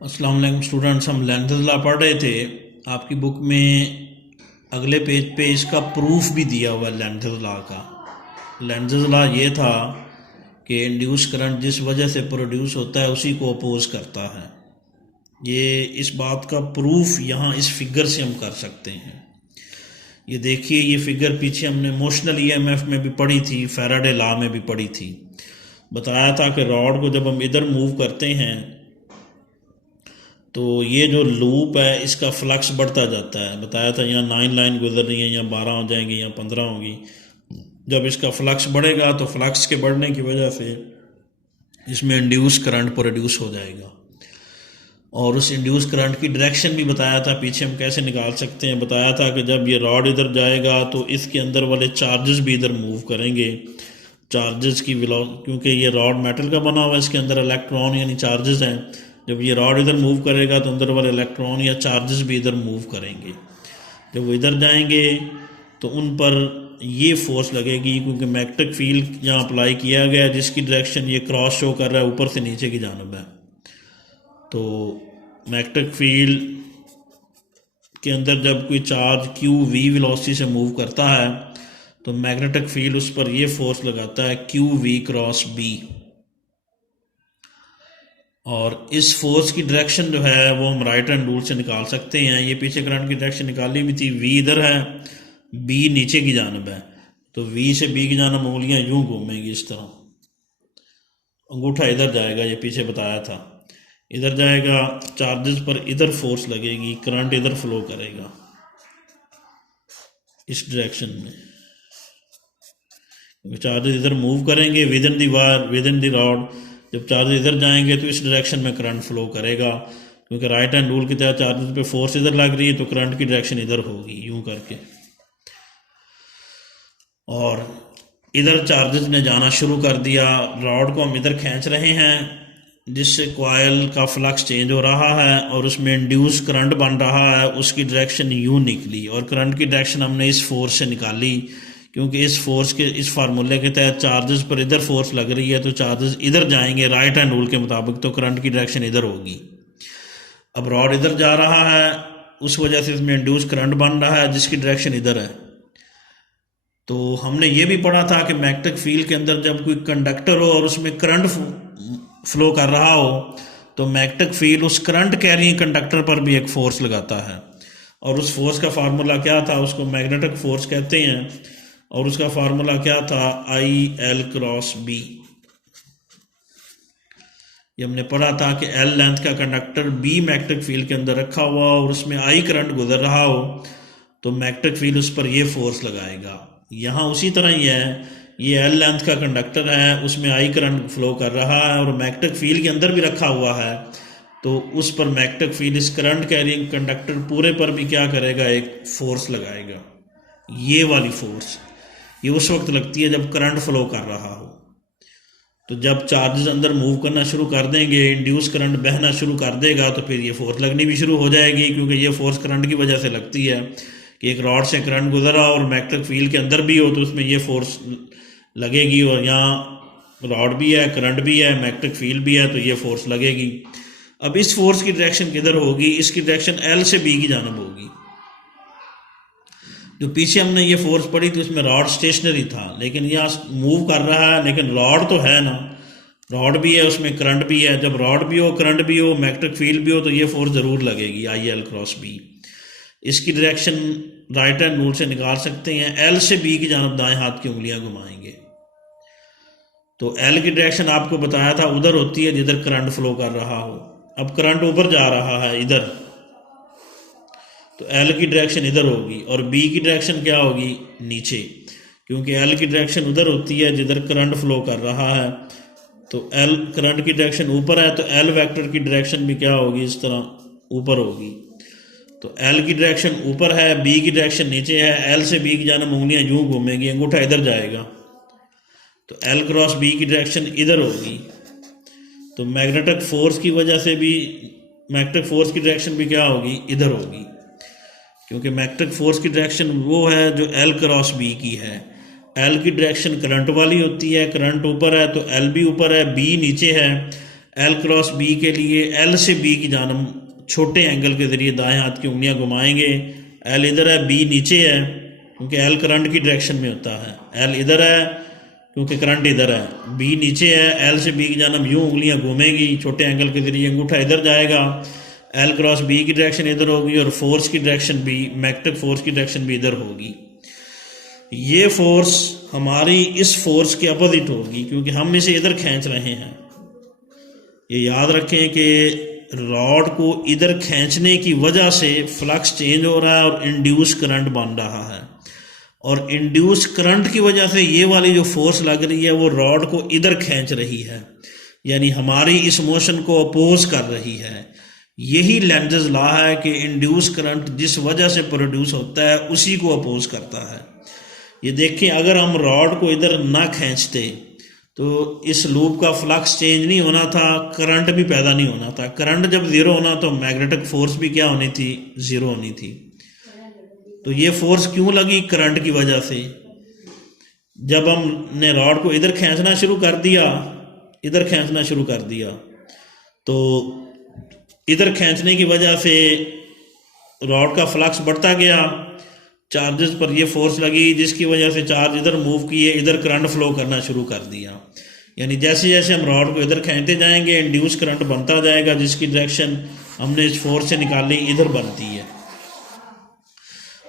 अस्सलाम वालेकुम स्टूडेंट्स। हम लेंथेज लॉ पढ़ रहे थे। आपकी बुक में अगले पेज पे इसका प्रूफ भी दिया हुआ है लेंथेज लॉ का। लेंथेज लॉ ये था कि इंड्यूस करंट जिस वजह से प्रोड्यूस होता है उसी को अपोज करता है। ये इस बात का प्रूफ यहाँ इस फिगर से हम कर सकते हैं। ये देखिए, ये फिगर पीछे हमने मोशनल ईएमएफ में भी पढ़ी थी, फैराडे लॉ में भी पढ़ी थी। बताया था कि रॉड को जब हम इधर मूव करते हैं तो ये जो लूप है इसका फ्लक्स बढ़ता जाता है। बताया था यहाँ 9 लाइन गुजर रही है, यहाँ 12 हो जाएंगी, यहाँ 15 होगी। जब इसका फ्लक्स बढ़ेगा तो फ्लक्स के बढ़ने की वजह से इसमें इंड्यूस करंट प्रोड्यूस हो जाएगा। और उस इंड्यूस करंट की डायरेक्शन भी बताया था पीछे हम कैसे निकाल सकते हैं। बताया था कि जब ये रॉड इधर जाएगा तो इसके अंदर वाले चार्जेस भी इधर मूव करेंगे। चार्जेस की क्योंकि ये रॉड मेटल का बना हुआ है, इसके अंदर इलेक्ट्रॉन यानी चार्जेस हैं। जब ये रॉड इधर मूव करेगा तो अंदर वाले इलेक्ट्रॉन या चार्जेस भी इधर मूव करेंगे। जब वो इधर जाएंगे तो उन पर ये फोर्स लगेगी, क्योंकि मैग्नेटिक फील्ड यहाँ अप्लाई किया गया है जिसकी डायरेक्शन ये क्रॉस शो कर रहा है, ऊपर से नीचे की जानब है। तो मैग्नेटिक फील्ड के अंदर जब कोई चार्ज क्यू वी वेलोसिटी से मूव करता है तो मैग्नेटिक फील्ड उस पर ये फोर्स लगाता है क्यू वी क्रॉस बी। और इस फोर्स की डायरेक्शन जो है वो हम राइट हैंड रूल से निकाल सकते हैं। ये पीछे करंट की डायरेक्शन निकाली भी थी। वी इधर है, बी नीचे की जानब है, तो वी से बी की जानब उंगलियां यूं घूमेंगी इस तरह। अंगूठा इधर जाएगा, ये पीछे बताया था, इधर जाएगा। चार्जेस पर इधर फोर्स लगेगी, करंट इधर फ्लो करेगा इस डायरेक्शन में। चार्जेस इधर मूव करेंगे with in the wire, with in the rod. जब चार्जेस इधर जाएंगे तो इस डायरेक्शन में करंट फ्लो करेगा, क्योंकि राइट हैंड रूल की तहत चार्जेस पे फोर्स इधर लग रही है तो करंट की डायरेक्शन इधर होगी यूं करके। और इधर चार्जेस ने जाना शुरू कर दिया। रॉड को हम इधर खींच रहे हैं जिससे कॉइल का फ्लक्स चेंज हो रहा है और उसमें इंड्यूस करंट बन रहा है। उसकी डायरेक्शन यूं निकली और करंट की डायरेक्शन हमने इस फोर्स से निकाली, क्योंकि इस फोर्स के इस फार्मूले के तहत चार्जेस पर इधर फोर्स लग रही है तो चार्जेस इधर जाएंगे राइट हैंड रूल के मुताबिक, तो करंट की डायरेक्शन इधर होगी। अब रॉड इधर जा रहा है, उस वजह से इसमें इंड्यूस करंट बन रहा है जिसकी डायरेक्शन इधर है। तो हमने ये भी पढ़ा था कि मैग्नेटिक फील्ड के अंदर जब कोई कंडक्टर हो और उसमें करंट फ्लो कर रहा हो तो मैग्नेटिक फील्ड उस करंट कैरिंग कंडक्टर पर भी एक फोर्स लगाता है। और उस फोर्स का फार्मूला क्या था, उसको मैग्नेटिक फोर्स कहते हैं। और उसका फार्मूला क्या था, आई एल क्रॉस बी। ये हमने पढ़ा था कि एल लेंथ का कंडक्टर बी मैग्नेटिक फील्ड के अंदर रखा हुआ और उसमें आई करंट गुजर रहा हो तो मैग्नेटिक फील्ड उस पर ये फोर्स लगाएगा। यहाँ उसी तरह ही है, ये एल लेंथ का कंडक्टर है, उसमें आई करंट फ्लो कर रहा है और मैग्नेटिक फील्ड के अंदर भी रखा हुआ है, तो उस पर मैग्नेटिक फील्ड इस करंट कैरिंग कंडक्टर पूरे पर भी क्या करेगा, एक फोर्स लगाएगा। ये वाली फोर्स ये उस वक्त लगती है जब करंट फ्लो कर रहा हो। तो जब चार्जेस अंदर मूव करना शुरू कर देंगे, इंड्यूस करंट बहना शुरू कर देगा, तो फिर ये फोर्स लगनी भी शुरू हो जाएगी, क्योंकि ये फोर्स करंट की वजह से लगती है कि एक रॉड से करंट गुजरा और मैग्नेटिक फील्ड के अंदर भी हो तो उसमें ये फोर्स लगेगी। और यहाँ रॉड भी है, करंट भी है, मैग्नेटिक फील्ड भी है, तो ये फोर्स लगेगी। अब इस फोर्स की डायरेक्शन किधर होगी, इसकी डायरेक्शन एल से बी की जानब होगी। जो पीछे हमने ये फोर्स पड़ी थी उसमें रॉड स्टेशनरी था, लेकिन यहाँ मूव कर रहा है, लेकिन रॉड तो है ना, रॉड भी है, उसमें करंट भी है। जब रॉड भी हो, करंट भी हो, मैग्नेटिक फील्ड भी हो, तो ये फोर्स जरूर लगेगी, आई एल क्रॉस बी। इसकी डायरेक्शन राइट हैंड रूल से निकाल सकते हैं। एल से बी की जानब दाएं हाथ की उंगलियां घुमाएंगे तो एल की डायरेक्शन आपको बताया था उधर होती है जिधर करंट फ्लो कर रहा हो। अब करंट ऊपर जा रहा है इधर, तो एल की डायरेक्शन इधर होगी और बी की डायरेक्शन क्या होगी, नीचे, क्योंकि एल की डायरेक्शन उधर होती है जिधर करंट फ्लो कर रहा है। तो एल करंट की डायरेक्शन ऊपर है तो एल वेक्टर की डायरेक्शन भी क्या होगी, इस तरह ऊपर होगी। तो एल की डायरेक्शन ऊपर है, बी की डायरेक्शन नीचे है। एल से बी की जानब उंगलियां यूं घूमेंगी, अंगूठा इधर जाएगा, तो एल क्रॉस बी की डायरेक्शन इधर होगी। तो मैग्नेटिक फोर्स की वजह से भी मैग्नेटिक फोर्स की डायरेक्शन भी क्या होगी, इधर होगी, क्योंकि मैग्नेटिक फोर्स की डायरेक्शन वो है जो एल क्रॉस बी की है। एल की डायरेक्शन करंट वाली होती है, करंट ऊपर है तो एल भी ऊपर है, बी नीचे है। एल क्रॉस बी के लिए एल से बी की जानब छोटे एंगल के ज़रिए दाएं हाथ की उंगलियां घुमाएंगे। एल इधर है, बी नीचे है, क्योंकि एल करंट की डायरेक्शन में होता है। एल इधर है क्योंकि करंट इधर है, बी नीचे है, एल से बी की जानब यूँ उंगलियां घूमेंगी छोटे एंगल के ज़रिए, अंगूठा इधर जाएगा, एल क्रॉस बी की डायरेक्शन इधर होगी और फोर्स की डायरेक्शन भी, मैग्नेटिक फोर्स की डायरेक्शन भी इधर होगी। ये फोर्स हमारी इस फोर्स के अपोजिट होगी क्योंकि हम इसे इधर खींच रहे हैं। ये याद रखें कि रॉड को इधर खींचने की वजह से फ्लक्स चेंज हो रहा है और इंड्यूस करंट बन रहा है, और इंड्यूस करंट की वजह से ये वाली जो फोर्स लग रही है वो रॉड को इधर खींच रही है, यानी हमारी इस मोशन को अपोज कर रही है। यही लेंजेस लॉ है कि इंड्यूस करंट जिस वजह से प्रोड्यूस होता है उसी को अपोज करता है। ये देखें, अगर हम रॉड को इधर ना खींचते तो इस लूप का फ्लक्स चेंज नहीं होना था, करंट भी पैदा नहीं होना था। करंट जब ज़ीरो होना तो मैग्नेटिक फोर्स भी क्या होनी थी, ज़ीरो होनी थी। तो ये फोर्स क्यों लगी, करंट की वजह से। जब हमने रॉड को इधर खींचना शुरू कर दिया, इधर खींचना शुरू कर दिया, तो इधर खींचने की वजह से रॉड का फ्लक्स बढ़ता गया, चार्जेस पर ये फोर्स लगी जिसकी वजह से चार्ज इधर मूव किए, इधर करंट फ्लो करना शुरू कर दिया। यानी जैसे जैसे हम रॉड को इधर खींचते जाएंगे इंड्यूस करंट बनता जाएगा, जिसकी डायरेक्शन हमने इस फोर्स से निकाली इधर बनती है।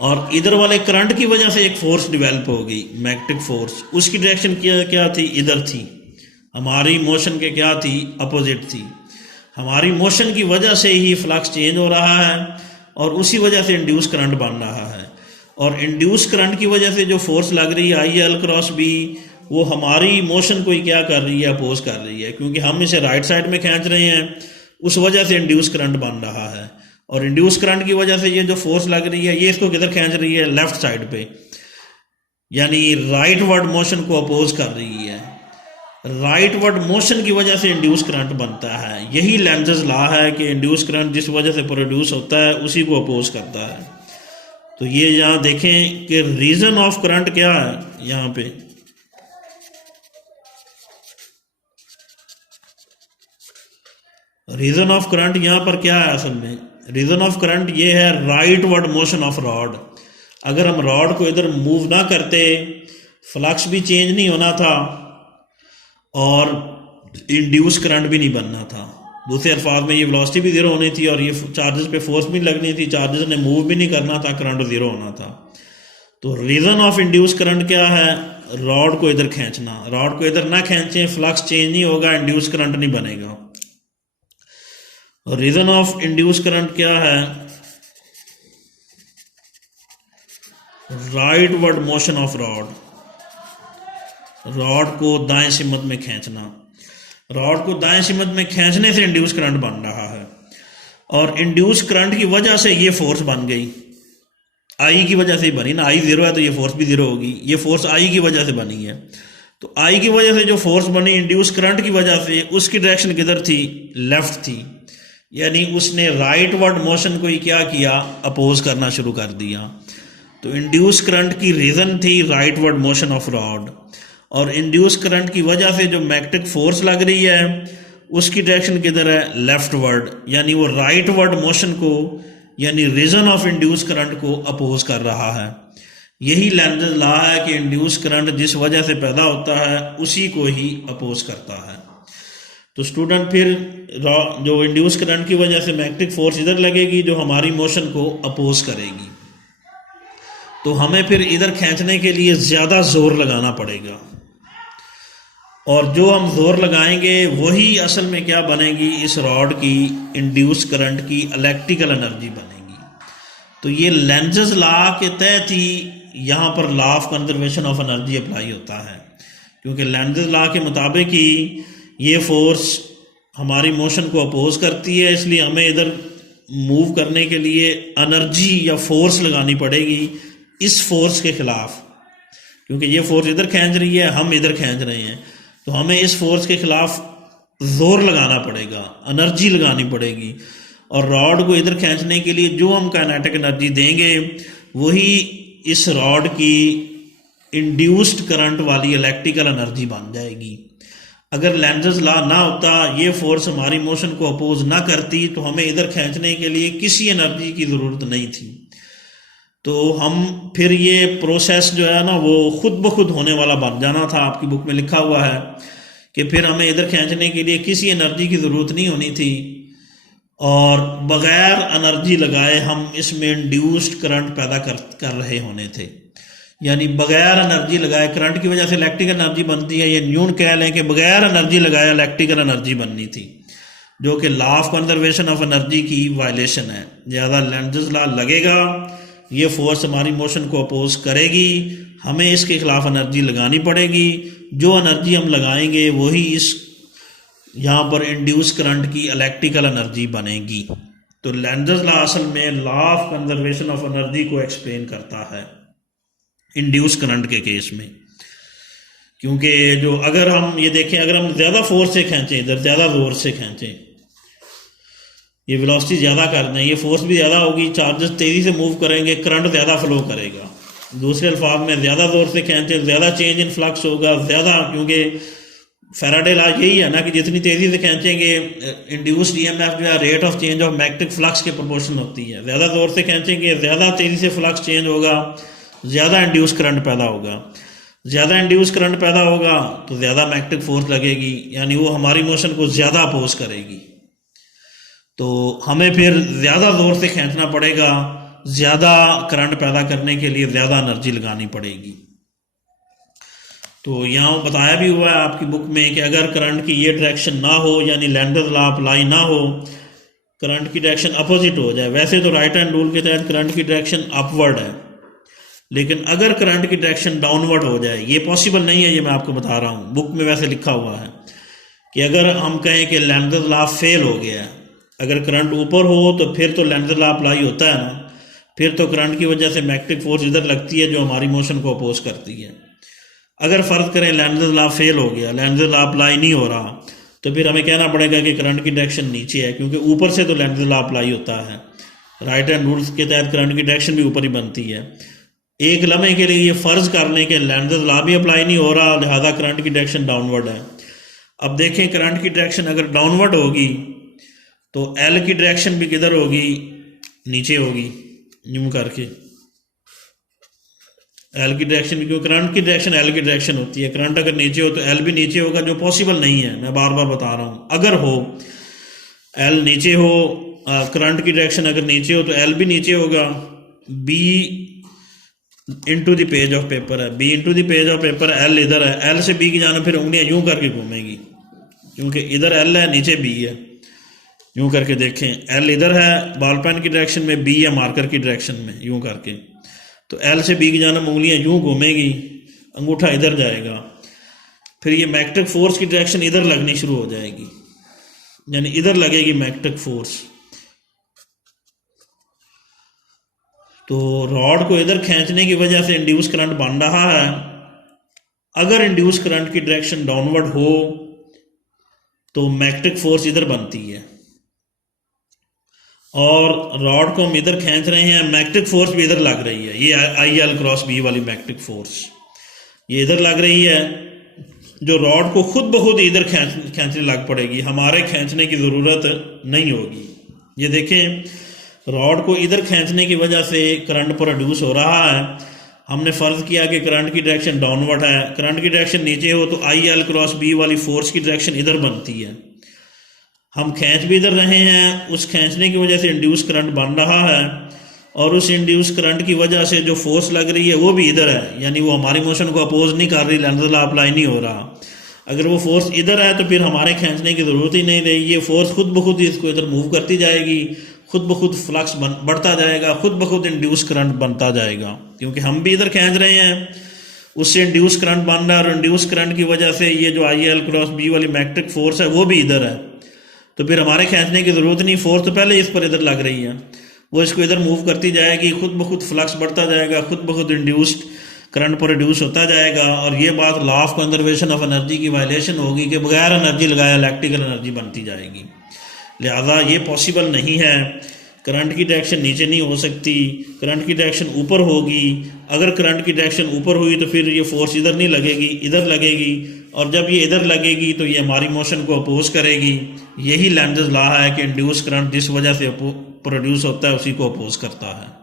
और इधर वाले करंट की वजह से एक फोर्स डिवेल्प हो गई, मैग्नेटिक फोर्स, उसकी डायरेक्शन क्या थी, इधर थी। हमारी मोशन के क्या थी, अपोजिट थी। हमारी मोशन की वजह से ही फ्लक्स चेंज हो रहा है और उसी वजह से इंड्यूस करंट बन रहा है। और इंड्यूस करंट की वजह से जो फोर्स लग रही है आई एल क्रॉस बी, वो हमारी मोशन को ही क्या कर रही है, अपोज कर रही है, क्योंकि हम इसे राइट साइड में खींच रहे हैं, उस वजह से इंड्यूस करंट बन रहा है। और इंड्यूस करंट की वजह से ये जो फोर्स लग रही है ये इसको किधर खींच रही है, लेफ्ट साइड पे, यानी राइट वर्ड मोशन को अपोज कर रही है। राइट वर्ड मोशन की वजह से इंड्यूस करंट बनता है। यही लेंजेस लॉ है कि इंड्यूस करंट जिस वजह से प्रोड्यूस होता है उसी को अपोज करता है। तो ये यहाँ देखें कि रीजन ऑफ करंट क्या है, यहाँ पे रीजन ऑफ करंट यहाँ पर क्या है, असल में रीजन ऑफ करंट ये है right word motion of rod. अगर हम रॉड को इधर मूव ना करते, फ्लक्स भी चेंज नहीं होना था और इंड्यूस करंट भी नहीं बनना था। दूसरे अल्फाज में ये वेलोसिटी भी ज़ीरो होनी थी और ये चार्जेस पे फोर्स भी लगनी थी, चार्जेस ने मूव भी नहीं करना था, करंट ज़ीरो होना था। तो रीज़न ऑफ इंड्यूस करंट क्या है, रॉड को इधर खींचना। रॉड को इधर ना खींचें, फ्लक्स चेंज नहीं होगा, इंड्यूस करंट नहीं बनेगा। रीज़न ऑफ इंड्यूस करंट क्या है, right word motion of rod. Rod को दाएं सिमत में खींचना। रॉड को दाएं सिमत में खींचने से इंड्यूस करंट बन रहा है और इंड्यूस करंट की वजह से ये फोर्स बन गई। आई की वजह से ही बनी ना, आई ज़ीरो है तो ये फोर्स भी ज़ीरो होगी। ये फोर्स आई की वजह से बनी है। तो आई की वजह से जो फोर्स बनी इंड्यूस करंट की वजह से, उसकी डायरेक्शन किधर थी, लेफ्ट थी। यानी उसने राइट वर्ड मोशन को ही क्या किया, अपोज करना शुरू कर दिया। तो इंड्यूस करंट की रीज़न थी right word motion of rod, और इंड्यूस करंट की वजह से जो मैग्नेटिक फोर्स लग रही है उसकी डायरेक्शन किधर है, लेफ्ट वर्ड, यानी वो राइट वर्ड मोशन को, यानी रीजन ऑफ इंड्यूस करंट को अपोज कर रहा है। यही लेंजेस लॉ है कि इंड्यूस करंट जिस वजह से पैदा होता है उसी को ही अपोज करता है। तो स्टूडेंट फिर जो इंड्यूस करंट की वजह से मैग्नेटिक फोर्स इधर लगेगी जो हमारी मोशन को अपोज करेगी, तो हमें फिर इधर खींचने के लिए ज़्यादा जोर लगाना पड़ेगा, और जो हम जोर लगाएंगे वही असल में क्या बनेगी, इस रॉड की इंड्यूस करंट की इलेक्ट्रिकल एनर्जी बनेगी। तो ये लेंजेस लॉ के तहत ही यहाँ पर law of conservation of energy apply होता है, क्योंकि लेंजेस लॉ के मुताबिक ही ये फोर्स हमारी मोशन को अपोज करती है, इसलिए हमें इधर मूव करने के लिए एनर्जी या फोर्स लगानी पड़ेगी इस फोर्स के खिलाफ, क्योंकि ये फोर्स इधर खींच रही है, हम इधर खींच रहे हैं, तो हमें इस फोर्स के खिलाफ जोर लगाना पड़ेगा, एनर्जी लगानी पड़ेगी। और रॉड को इधर खींचने के लिए जो हम काइनेटिक एनर्जी देंगे वही इस रॉड की इंड्यूस्ड करंट वाली इलेक्ट्रिकल एनर्जी बन जाएगी। अगर लेंजर्स लॉ ना होता, ये फोर्स हमारी मोशन को अपोज ना करती, तो हमें इधर खींचने के लिए किसी एनर्जी की ज़रूरत नहीं थी। तो हम फिर ये प्रोसेस जो है ना वो खुद ब खुद होने वाला बन जाना था। आपकी बुक में लिखा हुआ है कि फिर हमें इधर खींचने के लिए किसी एनर्जी की ज़रूरत नहीं होनी थी, और बग़ैर एनर्जी लगाए हम इसमें इंड्यूस्ड करंट पैदा कर रहे होने थे। यानी बग़ैर एनर्जी लगाए करंट की वजह से इलेक्ट्रिकल एनर्जी बनती है, ये यूं कह लें कि बग़ैर एनर्जी लगाए इलेक्ट्रिकल एनर्जी बननी थी, जो कि law of conservation of energy की वायलेशन है। ज़्यादा लेंजर्स लॉ लगेगा, ये फोर्स हमारी मोशन को अपोज करेगी, हमें इसके खिलाफ एनर्जी लगानी पड़ेगी। जो एनर्जी हम लगाएंगे वही इस यहाँ पर इंड्यूस करंट की इलेक्ट्रिकल एनर्जी बनेगी। तो लेंजर्स लॉ असल में law of conservation of energy को एक्सप्लेन करता है इंड्यूस करंट के केस में। क्योंकि जो अगर हम ये देखें, अगर हम ज़्यादा फोर्स से खींचें, इधर ज़्यादा जोर से खींचें, ये वेलोसिटी ज़्यादा कर दें, ये फोर्स भी ज़्यादा होगी, चार्जेस तेज़ी से मूव करेंगे, करंट ज़्यादा फ्लो करेगा। दूसरे अल्फाज में ज़्यादा जोर से खींचें, ज़्यादा चेंज इन फ्लक्स होगा, ज़्यादा, क्योंकि फैराडे लॉ यही है ना कि जितनी तेज़ी से खींचेंगे इंड्यूस्ड ईएमएफ जो है rate of change of magnetic flux के प्रोपोर्शन होती है। ज़्यादा जोर से खींचेंगे, ज़्यादा तेज़ी से फ्लक्स चेंज होगा, ज़्यादा इंड्यूस करंट पैदा होगा। ज़्यादा इंड्यूस करंट पैदा होगा तो ज़्यादा मैग्नेटिक फोर्स लगेगी, यानी वो हमारी मोशन को ज़्यादा अपोज करेगी। तो हमें फिर ज़्यादा ज़ोर से खींचना पड़ेगा, ज़्यादा करंट पैदा करने के लिए ज़्यादा एनर्जी लगानी पड़ेगी। तो यहाँ बताया भी हुआ है आपकी बुक में कि अगर करंट की ये डायरेक्शन ना हो, यानी लेंजर्स लॉ अप्लाई ना हो, करंट की डायरेक्शन अपोजिट हो जाए। वैसे तो राइट हैंड रूल के तहत करंट की डायरेक्शन अपवर्ड है, लेकिन अगर करंट की डायरेक्शन डाउनवर्ड हो जाए, ये पॉसिबल नहीं है, ये मैं आपको बता रहा हूँ। बुक में वैसे लिखा हुआ है कि अगर हम कहें कि लेंजर्स लॉ फेल हो गया है, अगर करंट ऊपर हो तो फिर तो लेंजर्स लॉ अप्लाई होता है ना, फिर तो करंट की वजह से मैग्नेटिक फोर्स इधर लगती है जो हमारी मोशन को अपोज करती है। अगर फ़र्ज करें लेंजर्स लॉ फेल हो गया, लेंजर्स लॉ अप्लाई नहीं हो रहा, तो फिर हमें कहना पड़ेगा कि करंट की डायरेक्शन नीचे है, क्योंकि ऊपर से तो लेंजर्स लॉ अप्लाई होता है। राइट हैंड रूल्स के तहत करंट की डायरेक्शन भी ऊपर ही बनती है। एक लम्हे के लिए ये फ़र्ज कर लें कि लेंजर्स लॉ भी अप्लाई नहीं हो रहा, लिहाजा करंट की डायरेक्शन डाउनवर्ड है। अब देखें करंट की डायरेक्शन अगर डाउनवर्ड होगी तो एल की डायरेक्शन भी किधर होगी, नीचे होगी, यूं करके एल की डायरेक्शन भी, क्योंकि करंट की डायरेक्शन एल की डायरेक्शन होती है। करंट अगर नीचे हो तो एल भी नीचे होगा, जो पॉसिबल नहीं है, मैं बार बार बता रहा हूँ। अगर हो एल नीचे हो, करंट की डायरेक्शन अगर नीचे हो तो एल भी नीचे होगा। B into the page of paper है, B into the page of paper, L इधर है, एल से बी की जाना फिर उंगलियां यूं करके घूमेंगी, क्योंकि इधर एल है नीचे बी है। यूं करके देखें, एल इधर है बॉल पेन की डायरेक्शन में, बी है मार्कर की डायरेक्शन में, यूं करके, तो एल से बी की जाना उंगलियां यूं घूमेंगी, अंगूठा इधर जाएगा, फिर ये मैग्नेटिक फोर्स की डायरेक्शन इधर लगनी शुरू हो जाएगी, यानी इधर लगेगी मैग्नेटिक फोर्स। तो रॉड को इधर खींचने की वजह से इंड्यूस करंट बन रहा है। अगर इंड्यूस करंट की डायरेक्शन डाउनवर्ड हो तो मैग्नेटिक फोर्स इधर बनती है, और रॉड को हम इधर खींच रहे हैं, मैग्नेटिक फोर्स भी इधर लग रही है। ये आई एल क्रॉस बी वाली मैग्नेटिक फोर्स ये इधर लग रही है, जो रॉड को खुद ब खुद इधर खींचने लग पड़ेगी, हमारे खींचने की ज़रूरत नहीं होगी। ये देखें, रॉड को इधर खींचने की वजह से करंट प्रोड्यूस हो रहा है। हमने फ़र्ज़ किया कि करंट की डायरेक्शन डाउनवर्ड है, करंट की डायरेक्शन नीचे हो तो आई एल क्रॉस बी वाली फोर्स की डायरेक्शन इधर बनती है। हम खींच भी इधर रहे हैं, उस खींचने की वजह से इंड्यूस करंट बन रहा है, और उस इंड्यूस करंट की वजह से जो फोर्स लग रही है वो भी इधर है, यानी वो हमारी मोशन को अपोज नहीं कर रही, लेंजर्स लॉ अप्लाई नहीं हो रहा। अगर वो फोर्स इधर है तो फिर हमारे खींचने की ज़रूरत ही नहीं रही, ये फोर्स खुद ब खुद इसको इधर मूव करती जाएगी, खुद ब खुद फ्लक्स बढ़ता जाएगा, खुद ब खुद इंड्यूस करंट बनता जाएगा, क्योंकि हम भी इधर खींच रहे हैं, उससे इंड्यूस करंट बन रहा है, और इंड्यूस करंट की वजह से ये जो आई एल क्रॉस बी वाली मैग्नेटिक फोर्स है वो भी इधर है। तो फिर हमारे खींचने की ज़रूरत नहीं, फोर्स तो पहले इस पर इधर लग रही है, वो इसको इधर मूव करती जाएगी, खुद ब खुद फ्लक्स बढ़ता जाएगा, खुद ब खुद इंड्यूस्ड करंट प्रोड्यूस होता जाएगा। और ये बात law of conservation of energy की वायलेशन होगी कि बगैर एनर्जी लगाए इलेक्ट्रिकल एनर्जी बनती जाएगी। लिहाजा ये पॉसिबल नहीं है, करंट की डायरेक्शन नीचे नहीं हो सकती, करंट की डायरेक्शन ऊपर होगी। अगर करंट की डायरेक्शन ऊपर हुई तो फिर ये फोर्स इधर नहीं लगेगी, इधर लगेगी, और जब ये इधर लगेगी तो ये हमारी मोशन को अपोज करेगी। यही लेंज़ेज लॉ है कि इंड्यूस करंट जिस वजह से प्रोड्यूस होता है उसी को अपोज करता है।